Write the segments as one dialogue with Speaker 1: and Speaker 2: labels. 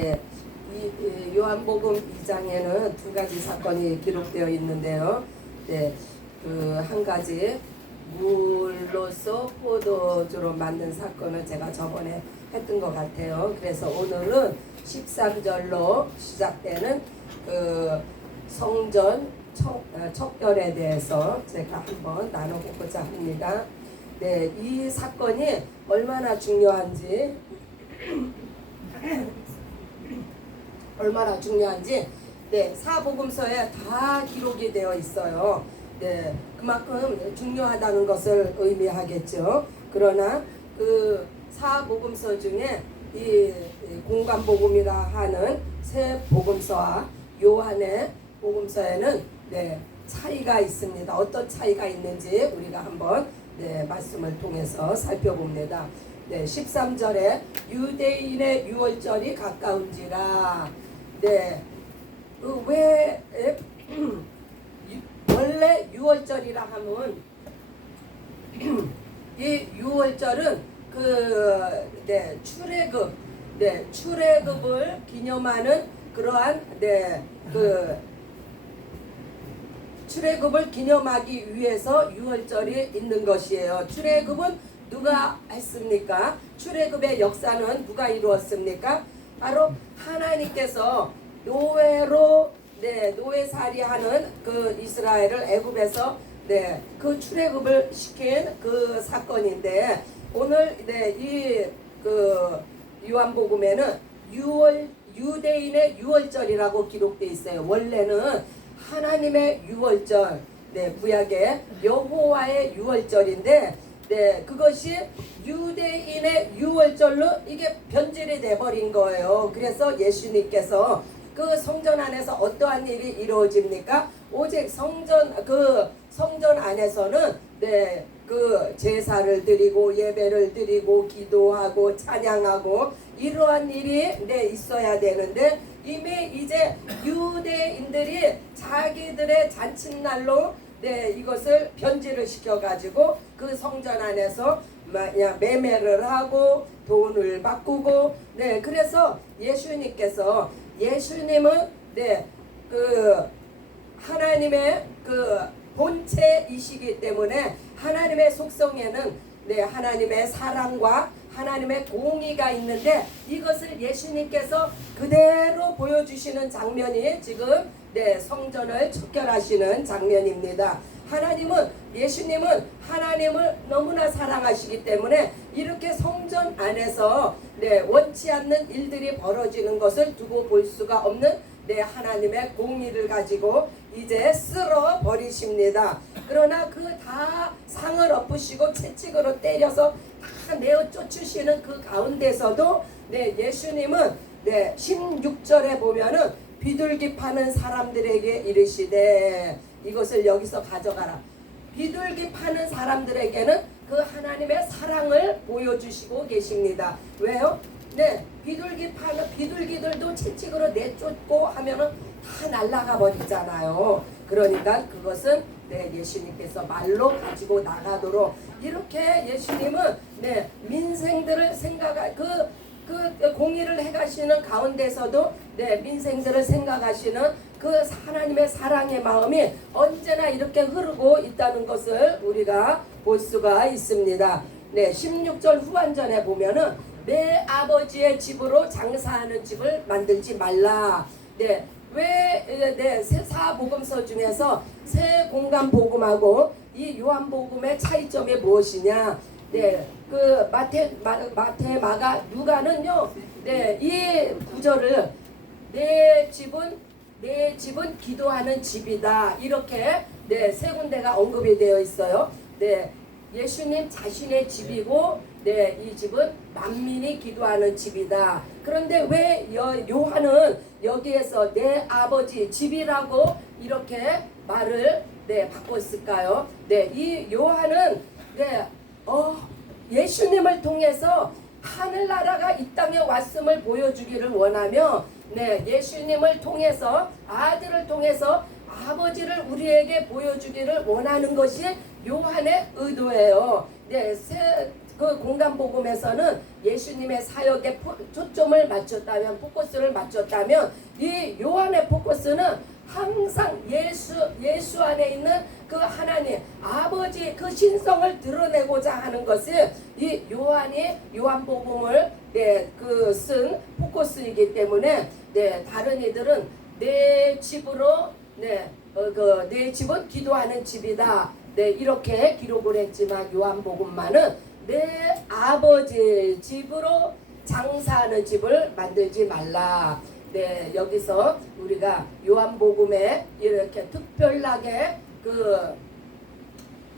Speaker 1: 네, 이, 이 요한복음 2장에는 두 가지 사건이 기록되어 있는데요. 네, 그한 가지 물로서 포도주로 만든 사건을 제가 저번에 했던 것 같아요. 그래서 오늘은 13절로 시작되는 그 성전 청, 어, 척결에 대해서 제가 한번 나눠보고자 합니다. 네, 이 사건이 얼마나 중요한지 얼마나 중요한지 네, 사복음서에 다 기록이 되어 있어요. 네, 그만큼 중요하다는 것을 의미하겠죠. 그러나 그 사복음서 중에 이 공간복음이라 하는 새 복음서와 요한의 복음서에는 네, 차이가 있습니다. 어떤 차이가 있는지 우리가 한번 네, 말씀을 통해서 살펴봅니다. 네, 13절에 유대인의 유월절이 가까운지라. 네, 그 왜, 원래 유월절이라 하면 이 유월절은 그 네, 출애굽, 네, 출애굽을 기념하는 그러한 네, 그 출애굽을 기념하기 위해서 유월절이 있는 것이에요. 출애굽은 누가 했습니까? 출애굽의 역사는 누가 이루었습니까? 바로 하나님께서 노예로 네, 노예살이하는 그 이스라엘을 애굽에서 네, 그 출애굽을 시킨 그 사건인데 오늘 네, 이그 요한복음에는 유월 유대인의 유월절이라고 기록돼 있어요. 원래는 하나님의 유월절, 네, 구약의 여호와의 유월절인데, 네, 그것이 유대인의 유월절로 이게 변질이 돼 버린 거예요. 그래서 예수님께서 그 성전 안에서 어떠한 일이 이루어집니까? 오직 성전 그 성전 안에서는 네, 그 제사를 드리고 예배를 드리고 기도하고 찬양하고 이러한 일이 네 있어야 되는데 이미 이제 유대인들이 자기들의 잔칫날로 네 이것을 변질을 시켜 가지고 그 성전 안에서 매매를 하고 돈을 바꾸고 네 그래서 예수님께서 예수님은 네 그 하나님의 그 본체이시기 때문에 하나님의 속성에는 네 하나님의 사랑과 하나님의 공의가 있는데 이것을 예수님께서 그대로 보여주시는 장면이 지금 네 성전을 척결하시는 장면입니다. 하나님은 예수님은 하나님을 너무나 사랑하시기 때문에 이렇게 성전 안에서 네 원치 않는 일들이 벌어지는 것을 두고 볼 수가 없는 네 하나님의 공의를 가지고 이제 쓸어 버리십니다. 그러나 그 다 상을 엎으시고 채찍으로 때려서 다 내어 쫓으시는 그 가운데서도 네 예수님은 네 16절에 보면은 비둘기 파는 사람들에게 이르시되 이것을 여기서 가져가라. 비둘기 파는 사람들에게는 그 하나님의 사랑을 보여주시고 계십니다. 왜요? 네, 비둘기 파는 비둘기들도 채찍으로 내쫓고 하면은 다 날아가 버리잖아요. 그러니까 그것은 네, 예수님께서 말로 가지고 나가도록 이렇게 예수님은 네, 민생들을 생각할 그, 그 공의를 해가시는 가운데서도 네, 민생들을 생각하시는 그 하나님의 사랑의 마음이 언제나 이렇게 흐르고 있다는 것을 우리가 볼 수가 있습니다. 네, 16절 후반전에 보면은 내 아버지의 집으로 장사하는 집을 만들지 말라. 네, 왜, 네, 새 사복음서 중에서 새 공간 복음하고 이 요한 복음의 차이점이 무엇이냐? 네, 그 마태, 마, 마태, 마가, 누가는요, 네, 이 구절을 내 집은 내 집은 기도하는 집이다 이렇게 네, 세 군데가 언급이 되어 있어요. 네, 예수님 자신의 집이고 네, 이 집은 만민이 기도하는 집이다. 그런데 왜 여, 요한은 여기에서 내 아버지 집이라고 이렇게 말을 네, 바꿨을까요? 네, 이 요한은 네, 어, 예수님을 통해서 하늘나라가 이 땅에 왔음을 보여주기를 원하며 네, 예수님을 통해서 아들을 통해서 아버지를 우리에게 보여주기를 원하는 것이 요한의 의도예요. 네, 새, 그 공간 복음에서는 예수님의 사역에 포- 초점을 맞췄다면 포커스를 맞췄다면 이 요한의 포커스는 항상 예수 예수 안에 있는 그 하나님 아버지 그 신성을 드러내고자 하는 것이 이 요한이 요한복음을 네 그 쓴 포커스이기 때문에 네 다른 이들은 내 집으로 네그내 집은 기도하는 집이다. 네 이렇게 기록을 했지만 요한복음만은 내 아버지 집으로 장사하는 집을 만들지 말라. 네, 여기서 우리가 요한복음에 이렇게 특별하게 그,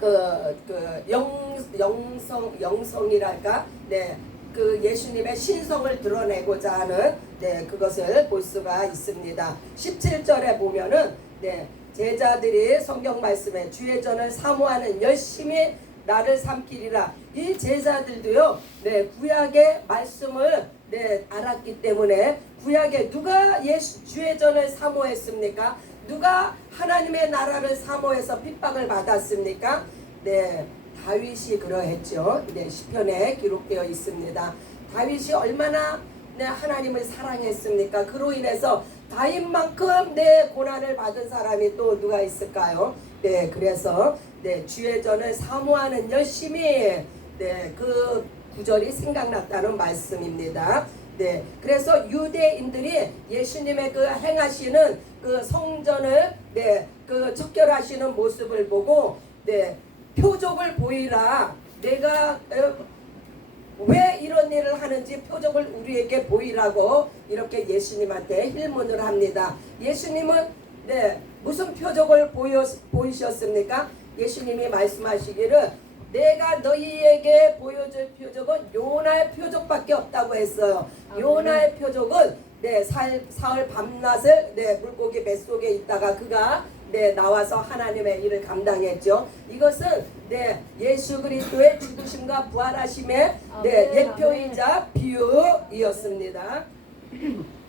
Speaker 1: 그, 그, 영, 영성, 영성이랄까? 네, 그 예수님의 신성을 드러내고자 하는, 네, 그것을 볼 수가 있습니다. 17절에 보면은, 네, 제자들이 성경 말씀에 주의 전을 사모하는 열심히 나를 삼키리라. 이 제자들도요, 네, 구약의 말씀을 네, 알았기 때문에 구약에 누가 예수 주의 전을 사모했습니까? 누가 하나님의 나라를 사모해서 핍박을 받았습니까? 네, 다윗이 그러했죠. 네, 시편에 기록되어 있습니다. 다윗이 얼마나 네, 하나님을 사랑했습니까? 그로 인해서 다윗만큼 내 고난을 받은 사람이 또 누가 있을까요? 네, 그래서 네, 주의 전을 사모하는 열심히 네, 그 구절이 생각났다는 말씀입니다. 네, 그래서 유대인들이 예수님의 그 행하시는 그 성전을 네, 그 척결하시는 모습을 보고 네, 표적을 보이라. 내가 어, 왜 이런 일을 하는지 표적을 우리에게 보이라고 이렇게 예수님한테 힐문을 합니다. 예수님은 네 무슨 표적을 보여, 보이셨습니까? 예수님이 말씀하시기를 내가 너희에게 보여줄 표적은 요나의 표적밖에 없다고 했어요.
Speaker 2: 아멘.
Speaker 1: 요나의 표적은 네 살, 사흘 밤낮을 네 물고기 뱃속에 있다가 그가 네 나와서 하나님의 일을 감당했죠. 이것은 네 예수 그리스도의 죽으심과 부활하심의 네
Speaker 2: 아멘,
Speaker 1: 예표이자 비유이었습니다.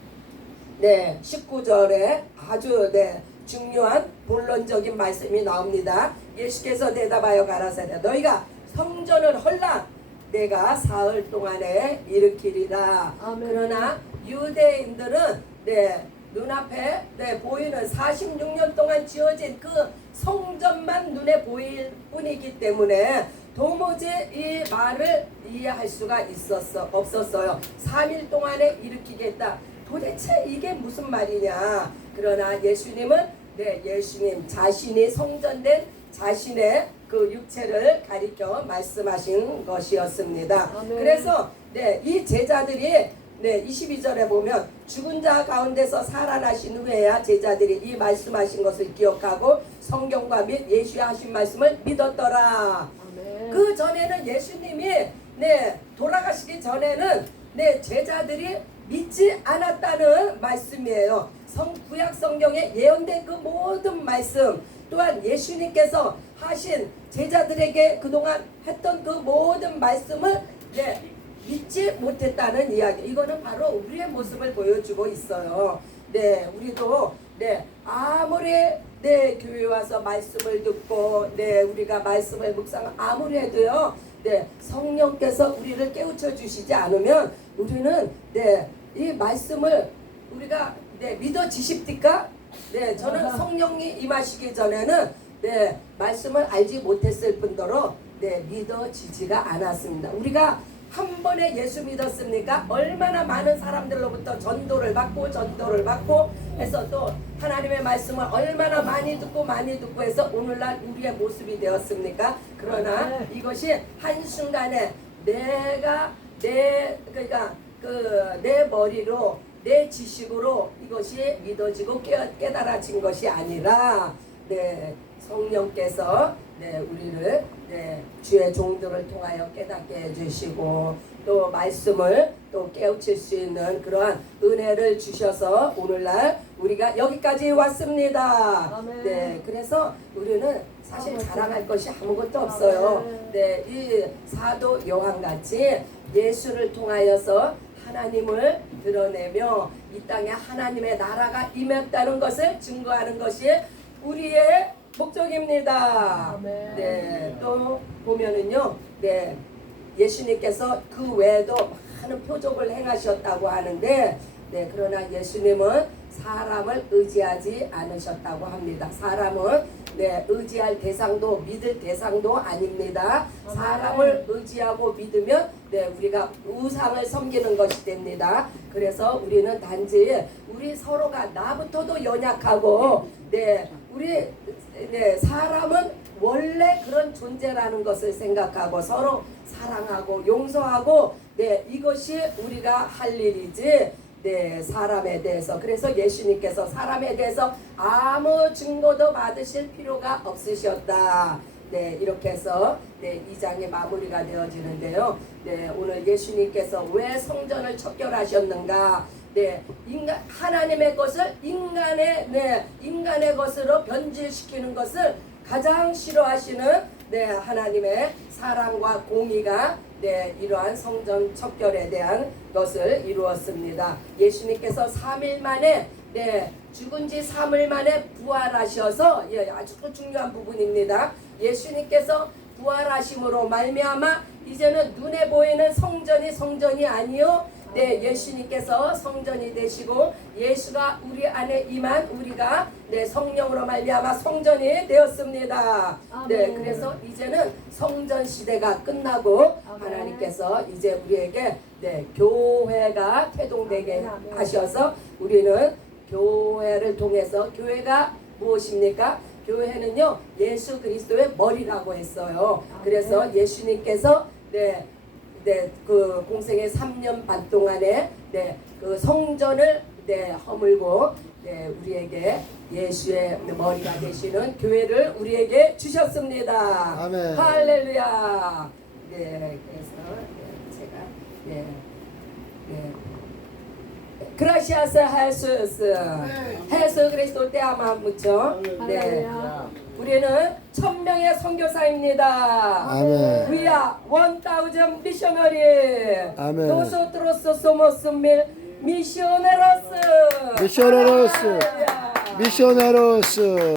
Speaker 1: 네 19절에 아주 네 중요한 본론적인 말씀이 나옵니다. 예수께서 대답하여 가라사대 너희가 성전을 헐라 내가 사흘 동안에 일으키리라.
Speaker 2: 아멘.
Speaker 1: 그러나 유대인들은 네 눈앞에 네 보이는 46년 동안 지어진 그 성전만 눈에 보일 뿐이기 때문에 도무지 이 말을 이해할 수가 있었어 없었어요. 3일 동안에 일으키겠다. 도대체 이게 무슨 말이냐? 그러나 예수님은 네 예수님 자신이 성전된 자신의 그 육체를 가리켜 말씀하신 것이었습니다.
Speaker 2: 아멘.
Speaker 1: 그래서 네, 이 제자들이 네, 22절에 보면 죽은 자 가운데서 살아나신 후에야 제자들이 이 말씀하신 것을 기억하고 성경과 및 예수의 하신 말씀을 믿었더라.
Speaker 2: 아멘.
Speaker 1: 그 전에는 예수님이 네 돌아가시기 전에는 네 제자들이 믿지 않았다는 말씀이에요. 성 구약 성경에 예언된 그 모든 말씀 또한 예수님께서 하신 제자들에게 그동안 했던 그 모든 말씀을 네 믿지 못했다는 이야기. 이거는 바로 우리의 모습을 보여주고 있어요. 네, 우리도 네 아무리 네 교회 와서 말씀을 듣고 네 우리가 말씀을 묵상 아무리 해도요. 네 성령께서 우리를 깨우쳐 주시지 않으면 우리는 네 이 말씀을 우리가 네 믿어지십니까? 네 저는 성령이 임하시기 전에는 네 말씀을 알지 못했을 뿐더러 네 믿어지지가 않았습니다. 우리가 한 번에 예수 믿었습니까? 얼마나 많은 사람들로부터 전도를 받고 전도를 받고 해서 또 하나님의 말씀을 얼마나 많이 듣고 많이 듣고 해서 오늘날 우리의 모습이 되었습니까? 그러나
Speaker 2: 네.
Speaker 1: 이것이 한순간에 내가 내 그러니까 그 내 머리로 내 지식으로 이것이 믿어지고 깨, 깨달아진 것이 아니라 네 성령께서 네 우리를 네 주의 종들을 통하여 깨닫게 해주시고 또 말씀을 또 깨우칠 수 있는 그러한 은혜를 주셔서 오늘날 우리가 여기까지 왔습니다.
Speaker 2: 아멘.
Speaker 1: 네 그래서 우리는 사실. 자랑할 것이 아무것도 없어요. 네, 이 사도 요한 같이 예수를 통하여서 하나님을 드러내며 이 땅에 하나님의 나라가 임했다는 것을 증거하는 것이 우리의 목적입니다.
Speaker 2: 아멘.
Speaker 1: 네, 또 보면은요, 네, 예수님께서 그 외에도 많은 표적을 행하셨다고 하는데 네 그러나 예수님은 사람을 의지하지 않으셨다고 합니다. 사람은 네 의지할 대상도 믿을 대상도 아닙니다. 사람을 의지하고 믿으면 네 우리가 우상을 섬기는 것이 됩니다. 그래서 우리는 단지 우리 서로가 나부터도 연약하고 네 우리 네 사람은 원래 그런 존재라는 것을 생각하고 서로 사랑하고 용서하고 네 이것이 우리가 할 일이지 네 사람에 대해서 그래서 예수님께서 사람에 대해서 아무 증거도 받으실 필요가 없으셨다. 네 이렇게 해서 네 2장의 마무리가 되어지는데요. 네 오늘 예수님께서 왜 성전을 척결하셨는가? 네 인간 하나님의 것을 인간의 네 인간의 것으로 변질시키는 것을 가장 싫어하시는 네 하나님의 사랑과 공의가 네 이러한 성전 척결에 대한 것을 이루었습니다. 예수님께서 3일 만에 네 죽은 지 3일 만에 부활하셔서 예, 아주 중요한 부분입니다. 예수님께서 부활하심으로 말미암아 이제는 눈에 보이는 성전이 성전이 아니요 네, 예수님께서 성전이 되시고 예수가 우리 안에 임한 우리가 네, 성령으로 말미암아 성전이 되었습니다. 네,
Speaker 2: 아멘.
Speaker 1: 그래서 이제는 성전 시대가 끝나고
Speaker 2: 아멘.
Speaker 1: 하나님께서 이제 우리에게 네, 교회가 태동되게
Speaker 2: 아멘, 아멘.
Speaker 1: 하셔서 우리는 교회를 통해서 교회가 무엇입니까? 교회는요 예수 그리스도의 머리라고 했어요.
Speaker 2: 아멘.
Speaker 1: 그래서 예수님께서 네, 네, 그 공생의 3년 반 동안에 네, 그 성전을 네, 허물고 네, 우리에게 예수의 머리가 되시는 교회를 우리에게 주셨습니다.
Speaker 3: 아멘.
Speaker 1: 할렐루야. 네, 그래서 네, 제가 네, 네. Gracias a Jesús. Jesucristo te ama mucho. 네.
Speaker 2: 할렐루야.
Speaker 1: 우리는 천명의 선교사입니다.
Speaker 3: 아멘.
Speaker 1: We are 1000 missionary.
Speaker 3: 아멘.
Speaker 1: Nosotros somos mil
Speaker 3: misioneros.
Speaker 1: 할렐루야.
Speaker 3: 미셔너로스